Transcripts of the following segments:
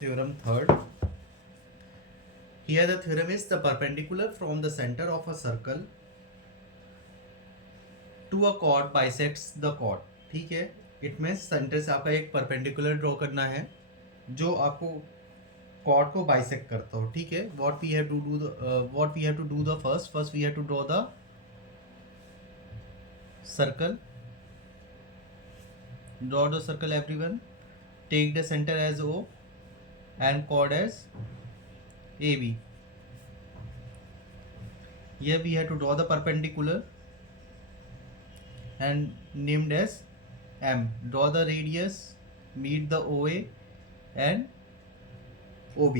Theorem third. Here the theorem is the perpendicular from the center of a circle to a chord bisects the chord. ठीक है, it means centre से आपका एक perpendicular draw करना है जो आपको chord को बाइसेक्ट करता हो. ठीक है, what we have to do the first we have to draw the circle. Draw the circle everyone. Take the center as O and chord as AB. Here we have to draw the perpendicular and named as M. Draw the radius, meet the OA and OB.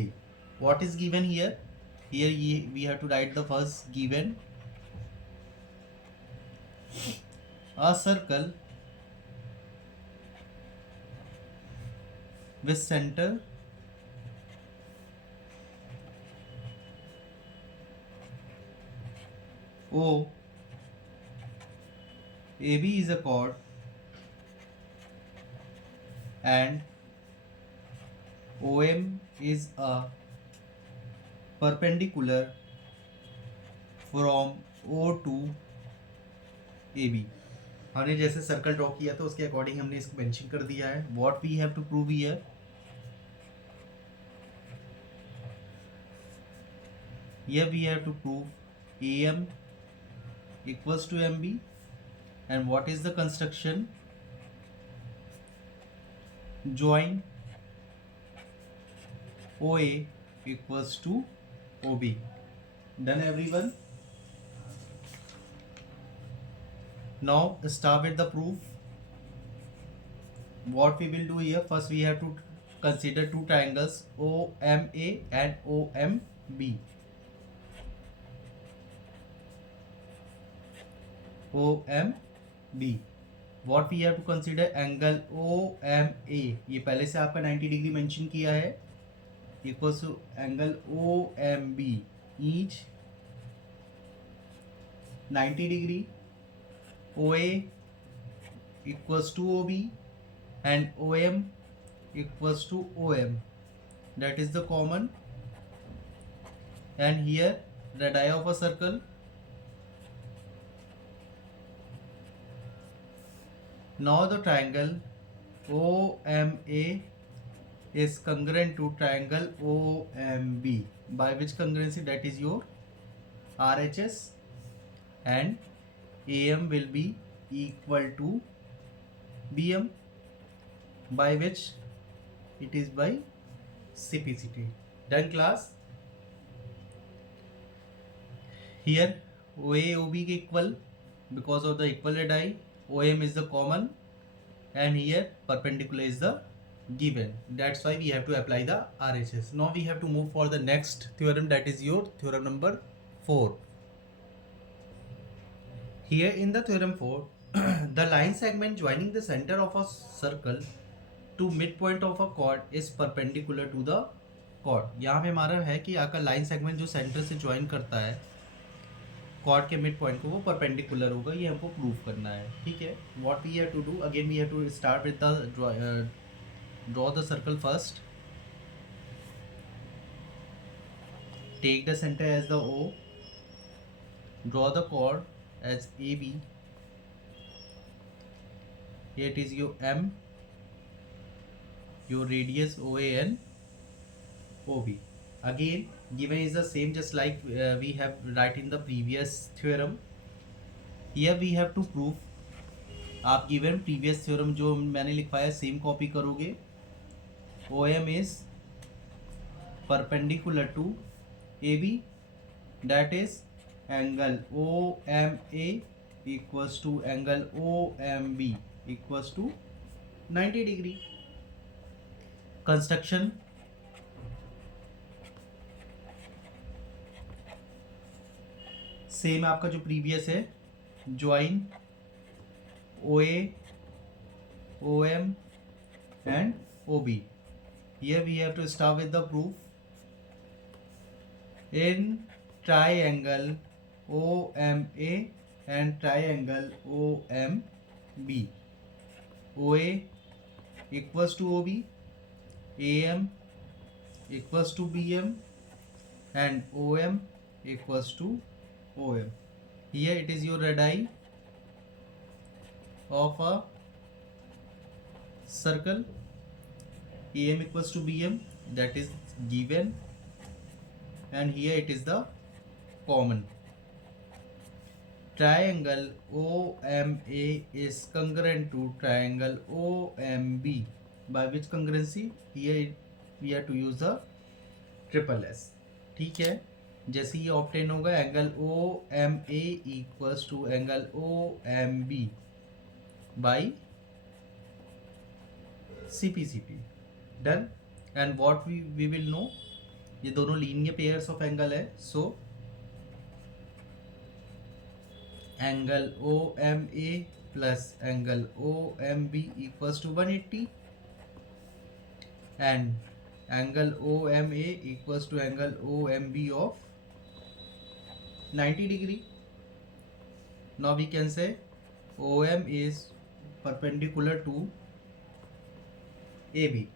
What is given here? Here we have to write the first given. A circle with center O, AB is a chord and OM is a perpendicular from O to AB. हमने जैसे circle draw किया था उसके according हमने इसको mention कर दिया है. What we have to prove here, here we have to prove AM equals to MB. And what is the construction? Join OA equals to OB. Done everyone? Now start with the proof. What we will do here, first we have to consider two triangles OMA and OMB. OMB. What we have to consider angle OMA. ये पहले से आपका 90 degree mention किया है. Equals to angle OMB each 90 degree. OA equals to OB and OM equals to OM. That is the common. And here radii of a circle. Now the triangle OMA is congruent to triangle OMB. By which congruency? That is your RHS, and AM will be equal to BM, by which it is by CPCT. Done class? Here OA OB equal because of the equal radii. OM is the common and here perpendicular is the given. That's why we have to apply the RHS. Now we have to move for the next theorem, that is your theorem number 4. Here in the theorem 4, the line segment joining the center of a circle to midpoint of a chord is perpendicular to the chord. यहाँ पे हमारा है कि आपका line segment जो centre से join करता है कॉर्ड के मिड पॉइंट को वो परपेंडिकुलर होगा, ये हमको प्रूव करना है. ठीक है, what we have to do, again we have to start with the draw the circle first. Take the centre as the O. Draw the chord as AB. here it is your M, your radius OA and OB. Again given is the same just like we have write in the previous theorem. Here we have to prove. आप given previous theorem जो मैंने लिखवाया same copy करोगे. OM is perpendicular to AB, that is angle OMA equals to angle OMB equals to 90 degree. Construction. Same आपका जो previous है, join OA OM and OB. Here we have to start with the proof. In triangle OMA and triangle OMB, OA equals to OB, AM equals to BM and OM equals to OM. Here it is your radii of a circle. AM equals to BM, that is given, and here it is the common. Triangle OMA is congruent to triangle OMB. By which congruency? Here we have to use the triple S. ठीक है, जैसे ये obtain होगा angle O M A equals to angle O M B by C P. Done. And what we will know, ये दोनों linear pairs of angle है. So angle O M A plus angle O M B equals to 180 and angle OMA equals to angle OMB of 90 degree. Now we can say OM is perpendicular to AB.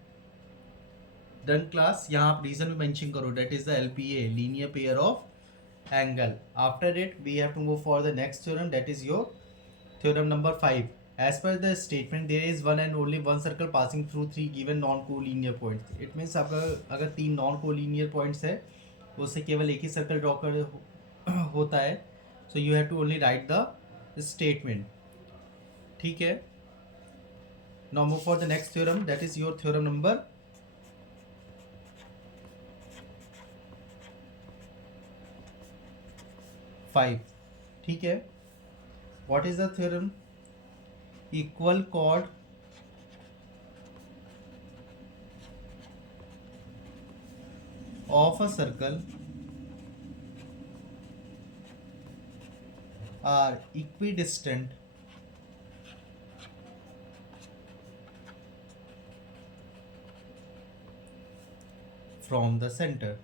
Done class. यहाँ आप reason भी mention करो, that is the LPA, linear pair of angle. After it we have to move for the next theorem, that is your theorem number 5. As per the statement, there is one and only one circle passing through three given non-collinear points. It means अगर तीन non-collinear points है उससे केवल एक ही circle draw कर होता है. So you have to only write the statement. ठीक है. Now move for the next theorem, that is your theorem number 5. ठीक है. What is the theorem? Equal chord of a circle are equidistant from the center.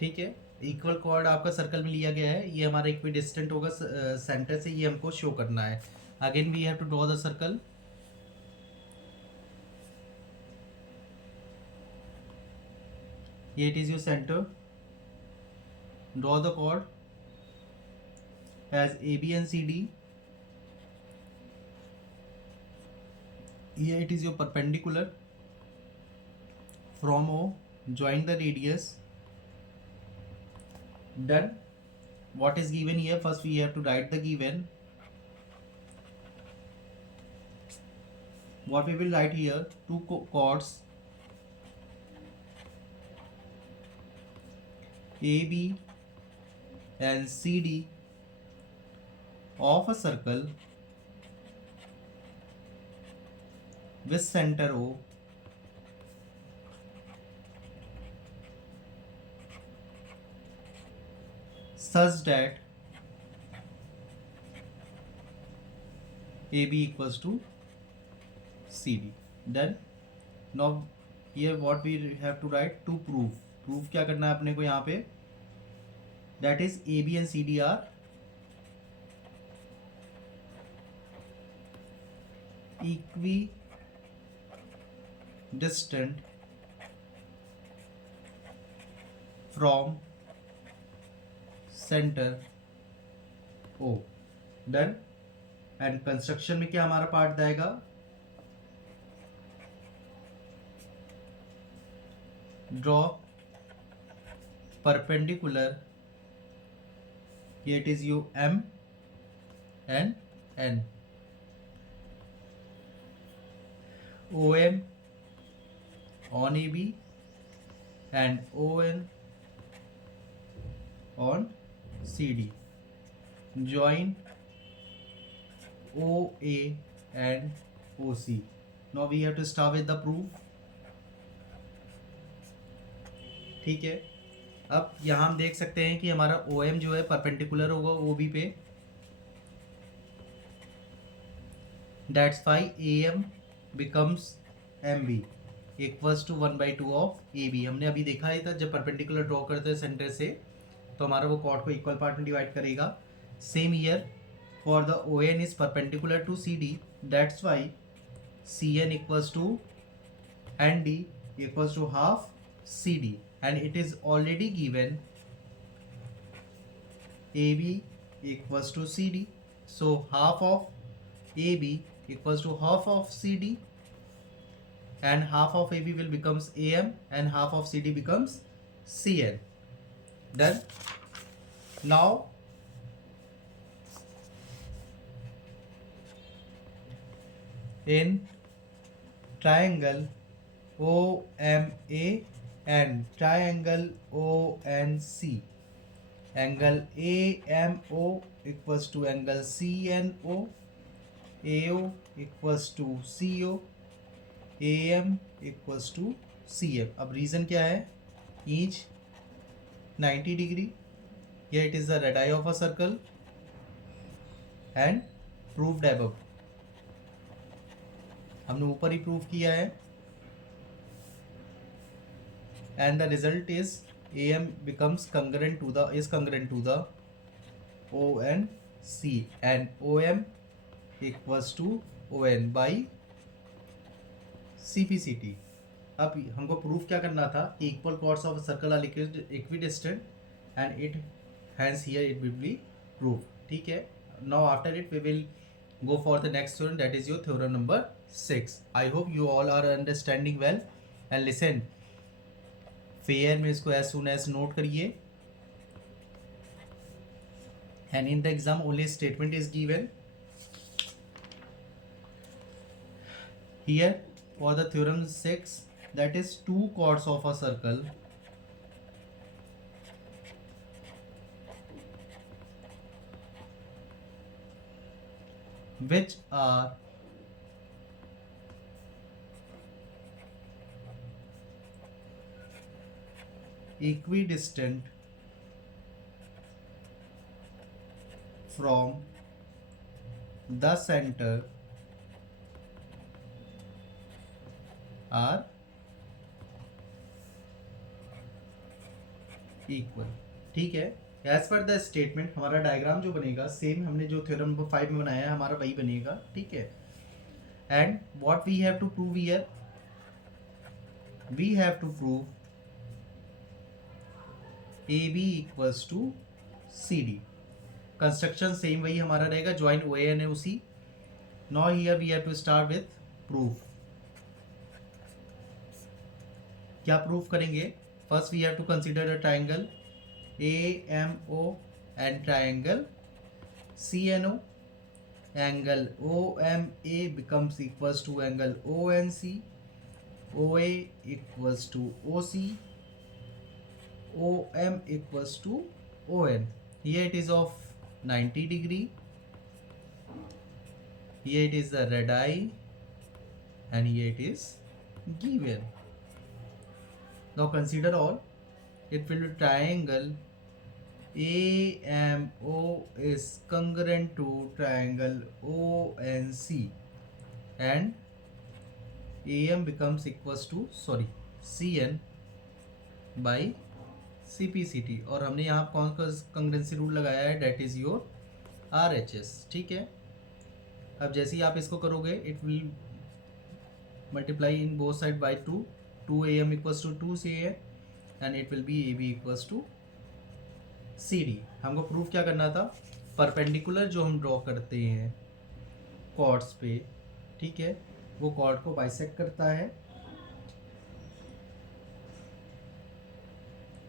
ठीक है. Equal cord आपका circle में लिया गया है, ये हमारा इक्विडिस्टेंट होगा सेंटर से, ये हमको शो करना है. Again we have to draw the circle. ये it is your centre. Draw the chord as AB and CD. Here it is your perpendicular from O. Join the radius. Done. What is given here? First we have to write the given. What we will write here? Two chords AB and CD of a circle with center O such that AB equals to CD. Done. Now here what we have to write to prove. Proof क्या करना है अपने को यहाँ पे? That is AB and CD are equidistant from centre O. Done. And construction में क्या हमारा पार्ट जाएगा? Draw perpendicular. It is you M and N. OM on AB and ON on CD. Join OA and OC. Now we have to start with the proof. ठीक है. अब यहाँ हम देख सकते हैं कि हमारा OM जो है परपेंडिकुलर होगा OB पे. That's why AM becomes MB equals to 1/2 of AB. हमने अभी देखा ही था जब परपेंडिकुलर ड्रॉ करते हैं सेंटर से तो हमारा वो कॉर्ड को इक्वल पार्ट में डिवाइड करेगा. Same year for the ON is perpendicular to CD. That's why CN equals to ND equals to half CD, and it is already given AB equals to CD. So half of AB equals to half of CD, and half of AB will becomes AM and half of CD becomes CN. Done. Now in triangle OMA and triangle ONC, angle AMO equals to angle CNO, AO equals to CO, AM equals to CM. अब reason क्या है? Each 90 degree. Here it is the radii of a circle and proved above. हमने ऊपर ही prove किया है, and the result is AM becomes congruent to the ONC, and OM equals to ON by CPCT. अब हमको proof क्या करना था कि equal chords of circle are equidistant and it hence here it will be proof. ठीक है. Now after it we will go for the next theorem, that is your theorem number 6. I hope you all are understanding well and listen. Fair में इसको as soon as note करिए, and in the exam only statement is given. Here for the theorem 6, that is two chords of a circle which are equidistant from the center are equal. ठीक है. As per the statement हमारा diagram जो बनेगा same हमने जो theorem number 5 में बनाया है हमारा वही बनेगा. ठीक है. And what we have to prove here, we have to prove AB equals to CD. Construction same वही हमारा रहेगा, ज्वाइन OAN है उसी. Now here we have to start with proof. क्या प्रूफ करेंगे? First we have to consider a triangle AMO and triangle CNO. Angle OMA becomes equals to angle ONC. OA equals to OC. OM equals to ON. Here it is of 90 degree. Here it is the radii, and here it is given. Now consider all. It will be triangle AMO is congruent to triangle ONC, and AM becomes equals to CN by CPCT. और हमने यहाँ कौन सा कंग्रेंसी rule लगाया है, date is your RHS. ठीक है. अब जैसे ही आप इसको करोगे it will multiply in both side by 2 AM equals to 2 CN and it will be AB equals to CD. हमको प्रूफ क्या करना था? परपेंडिकुलर जो हम ड्रॉ करते हैं कॉर्ड्स पे, ठीक है, वो कॉर्ड को बाइसेक्ट करता है.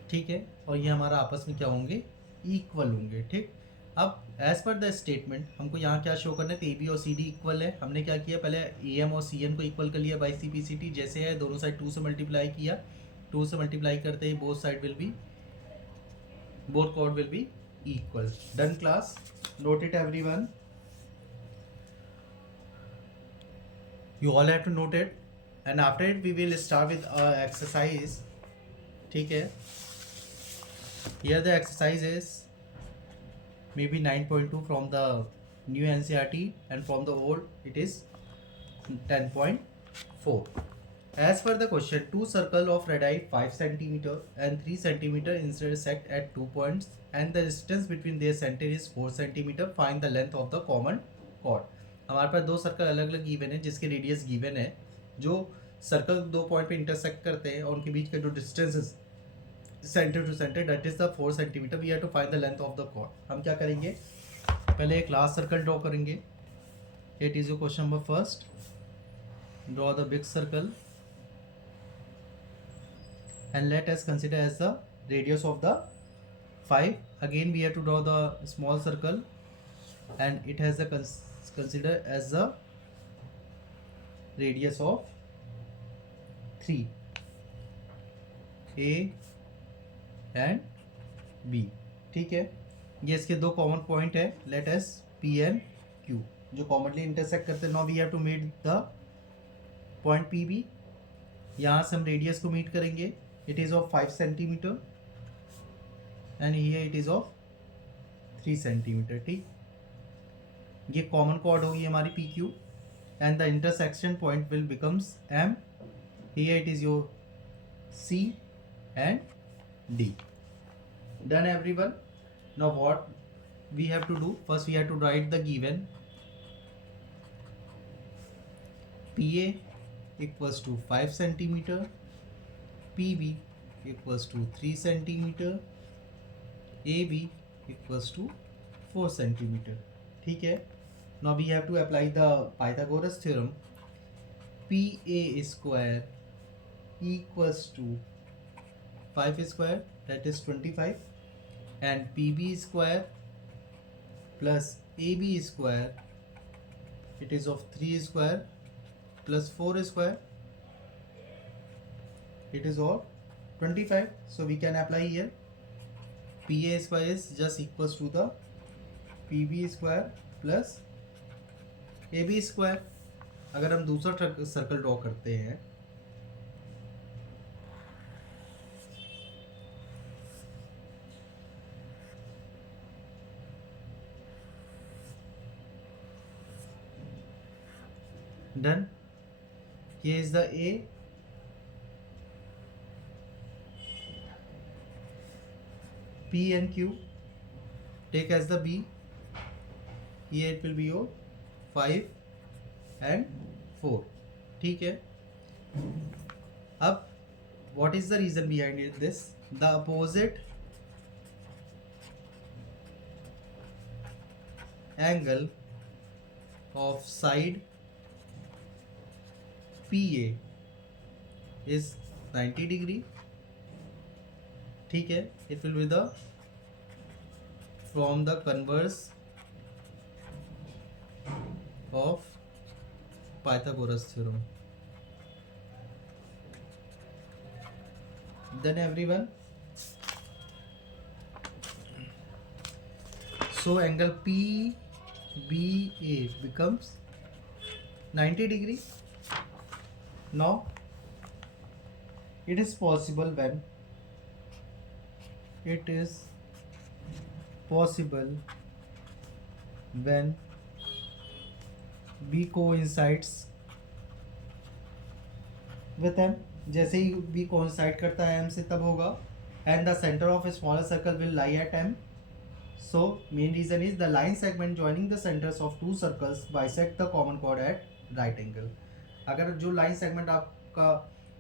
ठीक है. और ये हमारा आपस में क्या होंगे? इक्वल होंगे. ठीक. अब एज पर द स्टेटमेंट हमको यहाँ क्या शो करना है? AB और CD इक्वल है. हमने क्या किया? पहले AM और CN को इक्वल कर लिया बाई CPCT. जैसे है दोनों साइड 2 से मल्टीप्लाई किया. 2 से मल्टीप्लाई करते ही both side will be, both chord will be equal. Done class. Note it everyone. You all have to note it, and after it we will start with our exercise. ठीक है. Here the exercise is maybe 9.2 from the new NCERT, and from the old it is 10.4. As per the question, two circles of radii 5 cm and 3 cm intersect at 2 points and the distance between their center is 4 centimeter. Find the length of the common chord. हमारे पास दो circle अलग अलग given है जिसके radius given है, जो circle दो point पे इंटरसेक्ट करते हैं और उनके बीच का जो डिस्टेंस है centre to centre that is the 4 centimetre. We have to find the length of the chord. हम क्या करेंगे, पहले एक लास्ट सर्कल ड्रॉ करेंगे. It is your question number first. Draw the big circle and let us consider as the radius of the 5. Again we have to draw the small circle and it has the consider as the radius of 3, A and B. ठीक है, ये इसके दो common point है. Let us P and Q जो commonly intersect करते हैं. Now we have to meet the point PB. यहाँ से हम रेडियस को मीट करेंगे. It is of 5 centimeter and here it is of 3 centimeter. ठीक, ये कॉमन कॉर्ड होगी हमारी PQ and the intersection point will becomes M. Here it is your C and D. Done everyone. Now what we have to do, first we have to write the given. PA equals to 5 centimeter, PB equals to 3 centimeter, AB equals to 4 centimeter. ठीक है. Now we have to apply the Pythagoras theorem. PA square equals to 5 square that is 25 and PB square plus AB square it is of 3 square plus 4 square it is of 25. So we can apply here. PA square is just equals to the PB square plus AB square. अगर हम दूसरा circle draw करते हैं done. Here is the A, P and Q take as the B. Here it will be your 5 and 4. ठीक है. अब what is the reason behind it? This the opposite angle of side PA is 90 degree. ठीक है. It will be the from the converse of Pythagoras theorem. Then everyone, so angle PBA becomes 90 degree. Now it is possible when B coincides with M. जैसे ही B coincide करता है M से तब होगा. And the center of a smaller circle will lie at M. So main reason is the line segment joining the centers of two circles bisect the common chord at right angle. अगर जो line segment आपका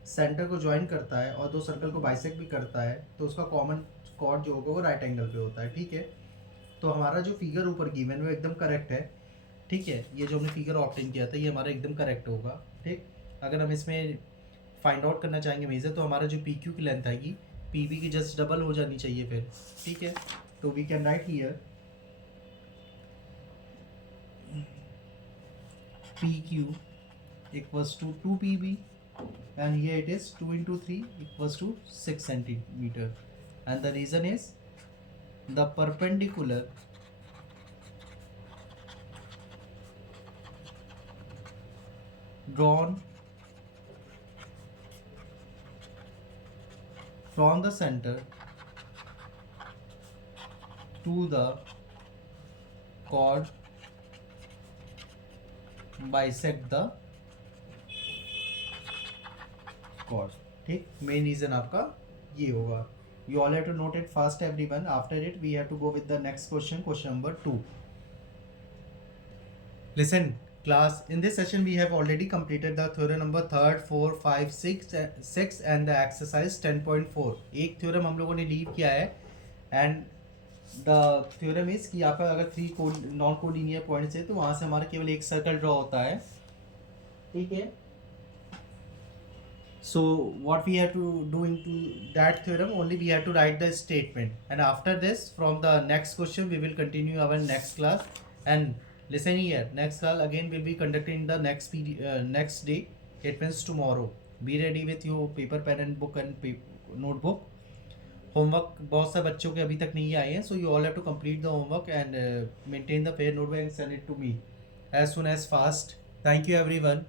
centre को join करता है और दो circle को bisect भी करता है तो उसका कॉमन कॉर्ड जो होगा वो राइट एंगल पे होता है. ठीक है. तो हमारा जो फिगर ऊपर गिवन है वो एकदम करेक्ट है. ठीक है. ये जो हमने फिगर ऑब्टेन किया था ये हमारा एकदम करेक्ट होगा. ठीक. अगर हम इसमें फाइंड आउट करना चाहेंगे मेजर तो हमारा जो PQ की लेंथ आएगी PB की जस्ट डबल हो जानी चाहिए फिर. ठीक है. तो we can write here PQ equals to 2 PB and here it is 2 into 3 equals to 6 centimeter. And the reason is the perpendicular drawn from the center to the chord bisect the chord. ठीक. Main reason आपका ये होगा. You all have to note it fast, everyone. After it, we have to go with the next question, question number 2. Listen, class, in this session we have already completed the theorem number 3, 4, 5, 6 and the exercise 10.4. एक theorem हम लोगों ने leave किया है and the theorem is कि यहाँ पर अगर 3 नॉन कोलिनियर पॉइंट्स है तो वहाँ से हमारा केवल एक सर्कल ड्रॉ होता है, ठीक है. So what we have to do into that theorem, only we have to write the statement, and after this from the next question we will continue our next class. And listen here, next class again will be conducted in the next day. It means tomorrow. Be ready with your paper, pen and book and notebook. Homework बहुत से बच्चों के अभी तक नहीं आए हैं, so you all have to complete the homework and maintain the fair notebook and send it to me as soon as fast. Thank you everyone.